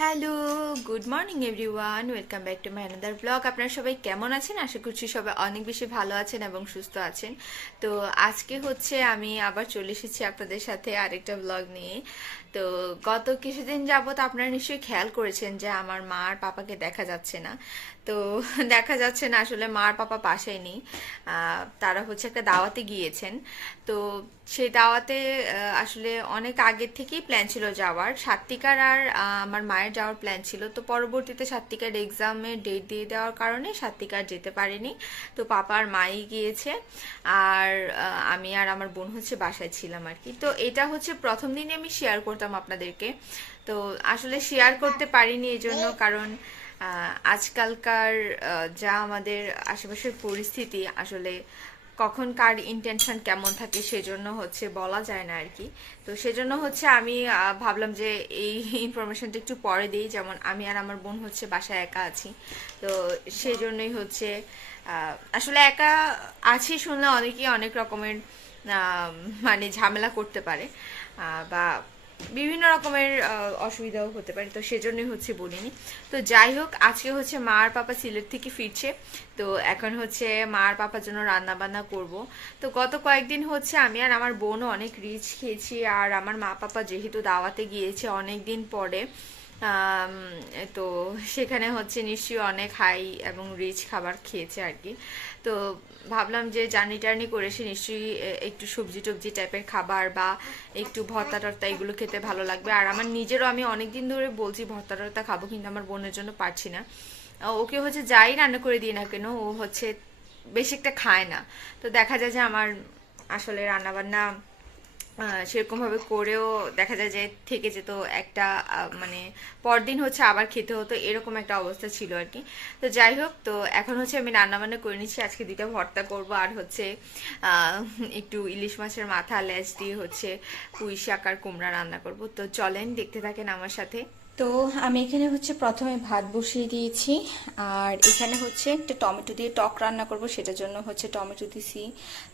Hello, good morning everyone, welcome back to my another blog. আপনারা সবাই কেমন আছেন? আশা করছি সবাই অনেক বেশি ভালো আছেন এবং সুস্থ আছেন। তো আজকে হচ্ছে আমি আবার চলে এসেছি আপনাদের সাথে আরেকটা ব্লগ নিয়ে। তো গত কিছুদিন যাবত আপনারা নিশ্চয়ই খেয়াল করেছেন যে আমার মা আর পাপাকে দেখা যাচ্ছে না। তো দেখা যাচ্ছে না, আসলে মা আর পাপা পাশেই নেই। তারা হচ্ছে একটা দাওয়াতে গিয়েছেন। তো সেই দাওয়াতে আসলে অনেক আগের থেকেই প্ল্যান ছিল যাওয়ার। সাত্বিকার আর আমার মায়ের যাওয়ার প্ল্যান ছিল। তো পরবর্তীতে সাত্বিকার এক্সামের ডেট দিয়ে দেওয়ার কারণে সাত্বিকার যেতে পারেনি। তো পাপা আর মাই গিয়েছে। আর আমি আর আমার বোন হচ্ছে বাসায় ছিলাম আর কি। তো এটা হচ্ছে প্রথম দিনে আমি শেয়ার করতাম আপনাদেরকে। তো আসলে শেয়ার করতে পারিনি এই জন্য কারণ আজকালকার যা আমাদের আশেপাশের পরিস্থিতি, আসলে কখন কার ইন্টেনশন কেমন থাকে সেজন্য হচ্ছে বলা যায় না আর কি। তো সেজন্য হচ্ছে আমি ভাবলাম যে এই ইনফরমেশনটা একটু পরে দিই, যেমন আমি আর আমার বোন হচ্ছে বাসায় একা আছি। তো সেজন্যই হচ্ছে আসলে একা আছি শুনলে অনেকেই অনেক রকমের মানে ঝামেলা করতে পারে। বা বিভিন্ন রকমের অসুবিধাও হতে পারে, তো সেজন্যই হচ্ছে বলিনি। তো যাই হোক, আজকে হচ্ছে মা আর পাপা সিলেট থেকে ফিরছে, তো এখন হচ্ছে মা আর পাপার জন্য রান্না বান্না করব। তো গত কয়েকদিন হচ্ছে আমি আর আমার বোনও অনেক রিচ খেয়েছি, আর আমার মা পাপা যেহেতু দাওয়াতে গিয়েছে অনেক দিন পরে তো সেখানে হচ্ছে নিশ্চয়ই অনেক হাই এবং রিচ খাবার খেয়েছে আর কি। তো ভাবলাম যে জার্নি টার্নি করে সে নিশ্চয়ই একটু সবজি টবজি টাইপের খাবার বা একটু ভর্তা টর্তা এগুলো খেতে ভালো লাগবে। আর আমার নিজেরও আমি অনেক দিন ধরে বলছি ভর্তা টর্তা খাব কিন্তু আমার বোনের জন্য পারছি না। ওকে হচ্ছে যাই রান্না করে দিই না কেন, ও হচ্ছে বেশি একটা খায় না। তো দেখা যায় যে আমার আসলে রান্নাবান্না সেরকমভাবে করেও দেখা যায় যে থেকে যেত একটা মানে পরদিন হচ্ছে আবার খেতে হতো, এরকম একটা অবস্থা ছিল আর কি। তো যাই হোক, তো এখন হচ্ছে আমি রান্নাবান্না করে নিচ্ছি। আজকে দুইটা ভর্তা করব আর হচ্ছে একটু ইলিশ মাছের মাথা, লেজ দিয়ে হচ্ছে পুঁই শাক আর কুমড়া রান্না করব। তো চলেন, দেখতে থাকেন আমার সাথে। তো আমি এখানে হচ্ছে প্রথমে ভাত বসিয়ে দিয়েছি, আর এখানে হচ্ছে একটা টমেটো দিয়ে টক রান্না করব, সেটার জন্য হচ্ছে টমেটো দিছি,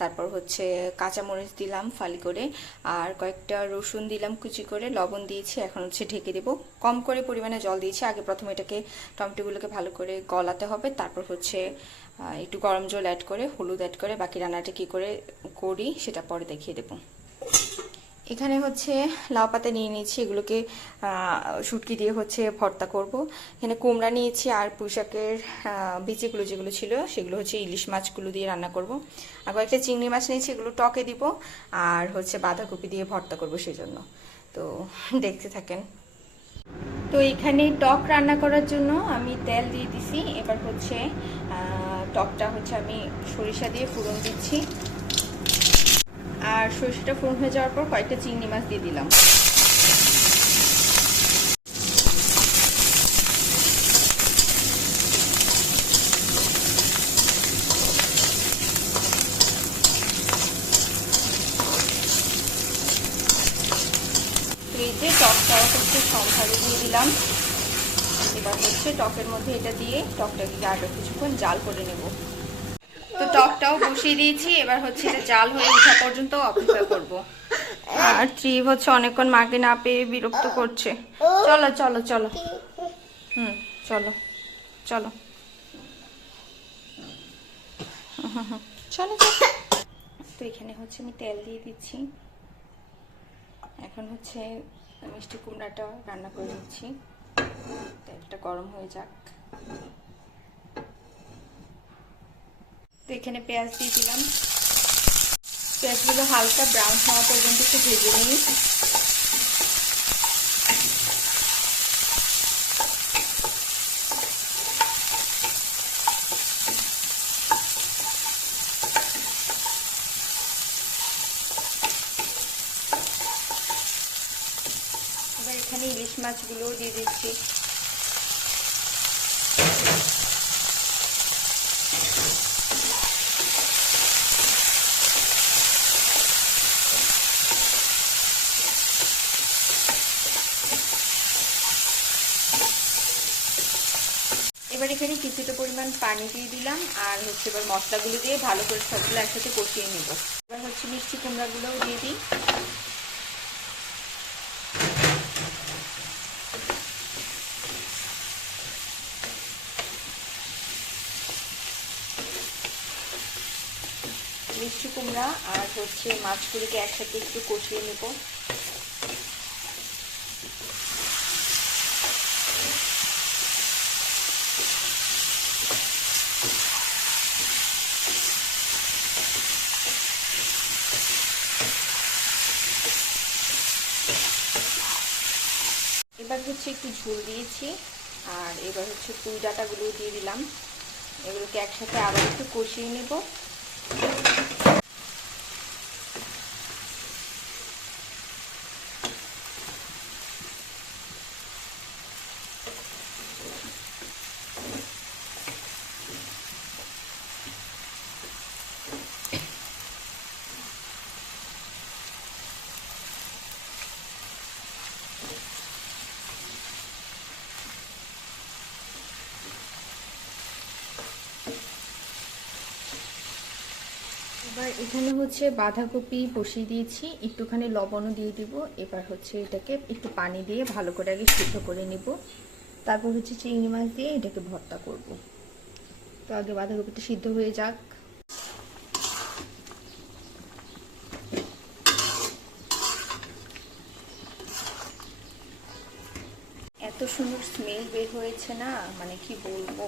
তারপর হচ্ছে কাঁচামরিচ দিলাম ফালি করে, আর কয়েকটা রসুন দিলাম কুচি করে, লবণ দিয়েছি, এখন হচ্ছে ঢেকে দেবো। কম করে পরিমাণে জল দিয়েছি, আগে প্রথমে এটাকে টমেটোগুলোকে ভালো করে গলাতে হবে, তারপর হচ্ছে একটু গরম জল অ্যাড করে, হলুদ অ্যাড করে, বাকি রান্নাটা কী করে করি সেটা পরে দেখিয়ে দেবো। এখানে হচ্ছে লাউ পাতা নিয়ে নিয়েছি, এগুলোকে শুটকি দিয়ে হচ্ছে ভর্তা করব। এখানে কুমড়া নিয়েছি আর পুঁইশাকের বিচিগুলো যেগুলো ছিল, সেগুলো হচ্ছে ইলিশ মাছগুলো দিয়ে রান্না করব। আর কয়েকটা চিংড়ি মাছ নিয়েছি, এগুলো টকে দিব, আর হচ্ছে বাঁধাকপি দিয়ে ভর্তা করব সেজন্য। তো দেখতে থাকেন। তো এখানে টক রান্না করার জন্য আমি তেল দিয়ে দিছি। এবার হচ্ছে টকটা হচ্ছে আমি সরিষা দিয়ে ফুরন দিচ্ছি। আর সরষেটা ফোড়ন হয়ে যাওয়ার পর কয়েকটা চিংড়ি মাছ দিয়ে দিলাম। হচ্ছে দিয়ে দিলাম। এবার হচ্ছে টকের মধ্যে এটা দিয়ে টকটাকে আরও কিছুক্ষণ জাল করে নেব। তো টকটাও বসিয়ে দিয়েছি, এবার হচ্ছে এটা জাল হয়ে ওঠা পর্যন্ত অপেক্ষা করব। আর ত্রিভ হচ্ছে অনেকক্ষণ মাকে না পেয়ে বিরক্ত করছে। চলো চলো চলো। হুম চলো। চলো চলো। তো এখানে হচ্ছে আমি তেল দিয়ে দিচ্ছি। এখন হচ্ছে মিষ্টি কুমড়াটা রান্না করে নিচ্ছি। তেলটা গরম হয়ে যাক। তো এখানে পেঁয়াজ দিয়ে দিলাম। পেঁয়াজগুলো হালকা ব্রাউন হওয়া পর্যন্ত একটু ভেজে নিই। এখানে ইলিশ মাছগুলোও দিয়ে দিচ্ছি। এখানে কিছুটা পরিমাণ পানি দিয়ে দিলাম আর হচ্ছে এবার মশলাগুলো দিয়ে ভালো করে সবগুলো একসাথে কষিয়ে নেব। এবার হচ্ছে মিষ্টি কুমড়াগুলোও দিয়ে দিই। মিষ্টি কুমড়া আর হচ্ছে মাছগুলিকে একসাথে একটু কষিয়ে নেব। এবার হচ্ছে একটু ঝোল দিয়েছি, আর এবার হচ্ছে পুঁই ডাটাগুলো দিয়ে দিলাম। এগুলোকে একসাথে আবার একটু কষিয়ে নেব এবার এখানে হচ্ছে বাঁধাকপি বসিয়ে দিয়েছি, একটুখানি লবণও দিয়ে দিব। এবার হচ্ছে এটাকে একটু পানি দিয়ে ভালো করে আগে সিদ্ধ করে নিব। তারপর হচ্ছে চিংড়ি মাছ দিয়ে এটাকে ভর্তা করব। তো আগে বাঁধাকপিটা সিদ্ধ হয়ে যাক। এত সুন্দর স্মেল বের হয়েছে না মানে কি বলব?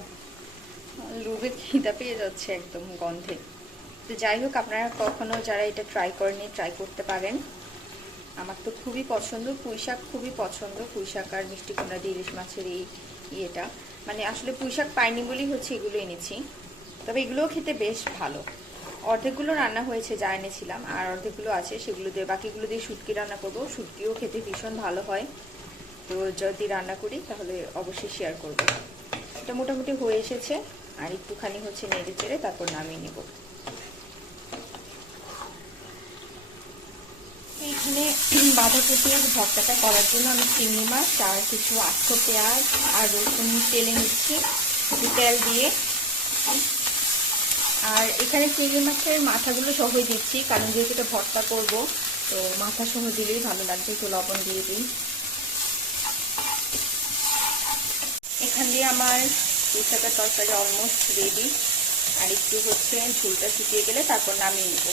লোভে খিদা পেয়ে যাচ্ছে একদম গন্ধে। তো যাই হোক, আপনারা কখনো যারা এটা ট্রাই করেনি ট্রাই করতে পারেন। আমার তো খুবই পছন্দ, পুঁইশাক খুবই পছন্দ। পুঁই শাক আর মিষ্টি কুমড়া দিয়ে ইলিশ মাছের এই ইয়েটা। মানে আসলে পুঁইশাক পাইনি বলেই হচ্ছে এগুলো এনেছি। তবে এগুলোও খেতে বেশ ভালো। অর্ধেকগুলো রান্না হয়েছে, যা এনেছিলাম, আর অর্ধেকগুলো আছে, সেগুলো দিয়ে বাকিগুলো দিয়ে শুটকি রান্না করব। শুটকিও খেতে ভীষণ ভালো হয়। তো যদি রান্না করি, তাহলে অবশ্যই শেয়ার করব। এটা মোটামুটি হয়ে এসেছে, আর একটুখানি হচ্ছে নেড়ে চেড়ে তারপর নামিয়ে নেব। এখানে বাঁধাকপির ভর্তাটা করার জন্য আমি চিংড়ি মাছ, আর কিছু আস্ত পেঁয়াজ আর রসুন তেলে নিচ্ছি তেল দিয়ে। আর এখানে চিংড়ি মাছের মাথাগুলো সহই দিচ্ছি, কারণ যেহেতু এটা ভর্তা করব, তো মাথা সহ দিলেই ভালো লাগবে, একটু লবণ দিয়ে দিই। এখান দিয়ে আমার পুঁইশাকের তরকারি অলমোস্ট রেডি আর একটু হচ্ছে ঝুলটা শুকিয়ে গেলে তারপর নামিয়ে নেব।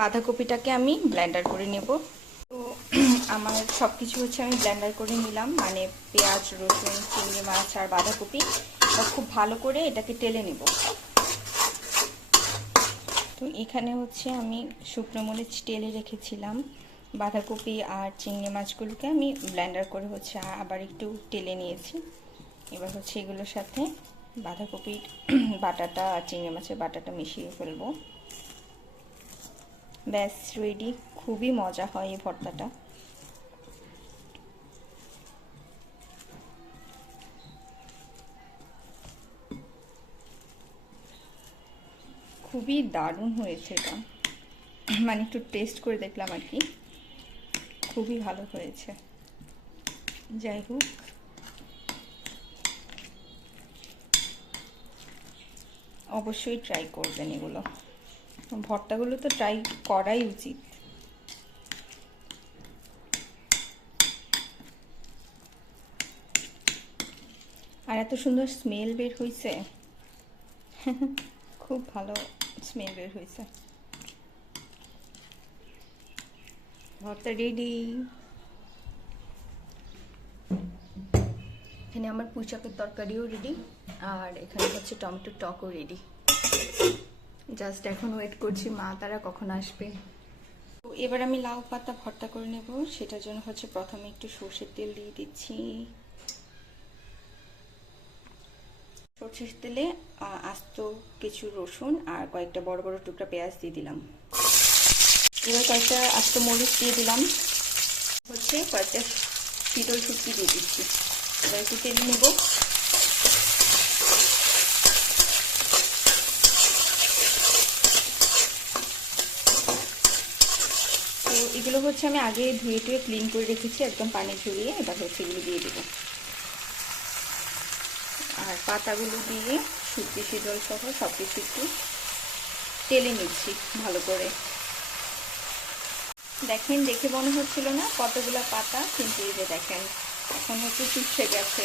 বাঁধাকপিটাকে আমি ব্লেন্ডার করে নেব। তো আমার সব কিছু হচ্ছে আমি ব্লেন্ডার করে নিলাম মানে পেঁয়াজ, রসুন, চিংড়ি মাছ আর বাঁধাকপি খুব ভালো করে এটাকে টেলে নেব। তো এখানে হচ্ছে আমি শুকনো মরিচ টেলে রেখেছিলাম। বাঁধাকপি আর চিংড়ি মাছগুলোকে আমি ব্লেন্ডার করে হচ্ছে আবার একটু টেলে নিয়েছি। এবার হচ্ছে এগুলোর সাথে বাঁধাকপির বাটাটা আর চিংড়ি মাছের বাটাটা মিশিয়ে ফেলব। ব্যাস রেডি খুবই মজা হয় এই ভর্তাটা। খুবই দারুণ হয়েছে এটা। মানে একটু টেস্ট করে দেখলাম আর কি। খুবই ভালো হয়েছে। যাই হোক। অবশ্যই ট্রাই করবেন এগুলো। ভর্তাগুলো তো ট্রাই করাই উচিত। আর এত সুন্দর স্মেল বের হয়েছে খুব ভালো স্মেল বের হয়েছে ভর্তা রেডি এখানে আমার পুঁচাকের তরকারিও রেডি আর এখানে হচ্ছে টমেটোর টকও রেডি জাস্ট এখন ওয়েট করছি, মা তারা কখন আসবে। তো এবার আমি লাউ পাতা ভর্তা করে নেব, সেটার জন্য হচ্ছে প্রথমে একটু সর্ষের তেল দিয়ে দিচ্ছি। সর্ষের তেলে আস্ত কিছু রসুন আর কয়েকটা বড় বড় টুকরা পেঁয়াজ দিয়ে দিলাম। এবার কয়েকটা আস্ত মরিচ দিয়ে দিলাম। হচ্ছে কয়েকটা শীতল শুটকি দিয়ে দিচ্ছি। এবার একটু তেল নেব। এগুলো হচ্ছে আমি আগে ধুয়ে টুয়ে ক্লিন করে রেখেছি, একদম পানি ঝরিয়ে এবার হচ্ছে এগুলো দিয়ে দেবো। আর পাতাগুলো দিয়ে শুটকি শীতল সহ সব কিছু একটু তেলে নিচ্ছি ভালো করে। দেখেন, দেখে মনে হচ্ছিল না কতগুলো পাতা, কিন্তু এই যে দেখেন, এখন হচ্ছে চুপসে গেছে।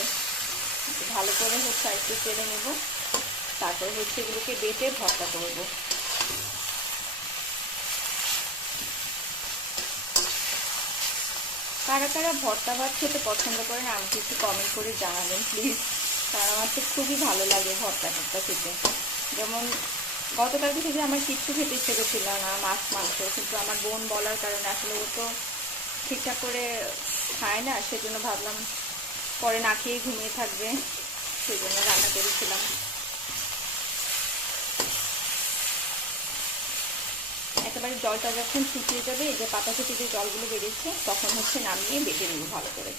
ভালো করে হচ্ছে আর একটু তেলে নেব, তারপর হচ্ছে এগুলোকে বেটে ভর্তা করব। কারা কারা ভর্তা ভাত খেতে পছন্দ করেন, আমাকে একটু কমেন্ট করে জানাবেন প্লিজ কারণ আমার তো খুবই ভালো লাগে ভর্তা ভর্তা খেতে। যেমন গতকালকে থেকে আমার কিচ্ছু খেতে ইচ্ছে করছিল না, মাছ, মাংস, কিন্তু আমার বোন বলার কারণে আসলে ও তো ঠিকঠাক করে খায় না, সেজন্য ভাবলাম পরে না খেয়ে ঘুমিয়ে থাকবে সেই জন্য রান্না করেছিলাম। একেবারে জলটা যখন শুকিয়ে যাবে, এই যে পাতা থেকে যে জলগুলো বেরিয়েছে, তখন হচ্ছে নামিয়ে বেটে নেব ভালো করে।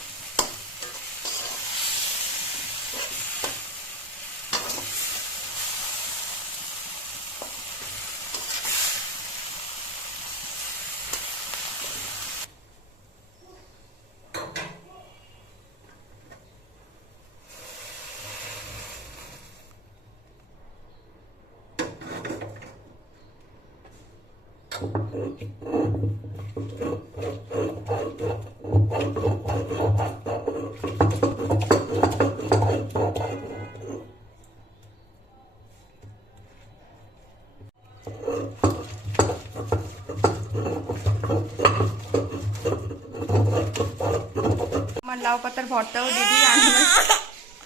লাউ পাতার ভর্তাও দিদি রান্না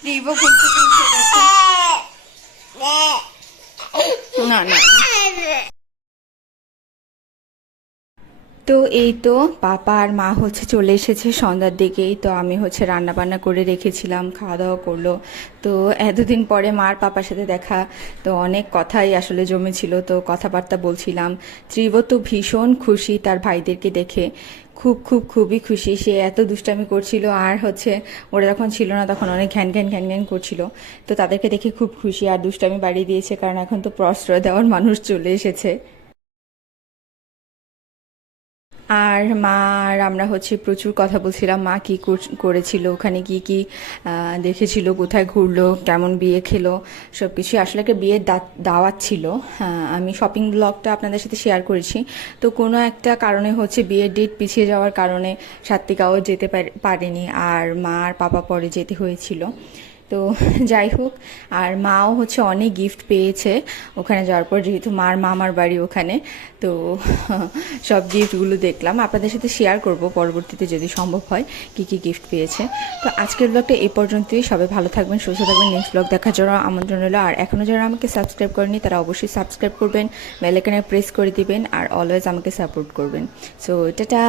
দিব খুলতে খুলতে গেছে না না তো এই তো পাপা আর মা হচ্ছে চলে এসেছে সন্ধ্যার দিকেই তো আমি হচ্ছে রান্না বান্না করে রেখেছিলাম খাওয়া দাওয়া করল। তো এতদিন পরে মার পাপার সাথে দেখা, তো অনেক কথাই আসলে জমেছিল। তো কথাবার্তা বলছিলাম। ত্রিব তো ভীষণ খুশি তার ভাইদেরকে দেখে। খুব খুব, খুবই খুশি। সে এত দুষ্টামি করছিল আর হচ্ছে ওরা যখন ছিল না তখন অনেক ঘ্যান ঘ্যান ঘ্যান ঘ্যান করছিল। তো তাদেরকে দেখে খুব খুশি আর দুষ্টামি বাড়িয়ে দিয়েছে কারণ এখন তো প্রশ্রয় দেওয়ার মানুষ চলে এসেছে। আর মা আর আমরা হচ্ছে প্রচুর কথা বলছিলাম, মা কি কর- করেছিল, ওখানে কি কি দেখেছিল, কোথায় ঘুরলো, কেমন বিয়ে খেলো সব কিছু আসলে একটা বিয়ের দাওয়াত ছিল। আমি শপিং ব্লগটা আপনাদের সাথে শেয়ার করেছি। তো কোনো একটা কারণে হচ্ছে বিয়ের ডেট পিছিয়ে যাওয়ার কারণে সাত্বিকাও যেতে পারে- পারেনি, আর মা আর পাপা পরে যেতে হয়েছিল। তো যাই হোক, আর মাও হচ্ছে অনেক গিফট পেয়েছে ওখানে যাওয়ার পর, যেহেতু মার মামার বাড়ি ওখানে, তো সব গিফটগুলো দেখলাম। আপনাদের সাথে শেয়ার করব পরবর্তীতে যদি সম্ভব হয়, কি কি গিফট পেয়েছে। তো আজকের ব্লগটা এই পর্যন্তই। সবাই ভালো থাকবেন, সুস্থ থাকবেন। নেক্সট ব্লগ দেখার জন্য আমন্ত্রণ রইল। আর এখনও যারা আমাকে সাবস্ক্রাইব করেনি তারা অবশ্যই সাবস্ক্রাইব করবেন বেলাইকানে প্রেস করে দিবেন, আর অলওয়েজ আমাকে সাপোর্ট করবেন। So tata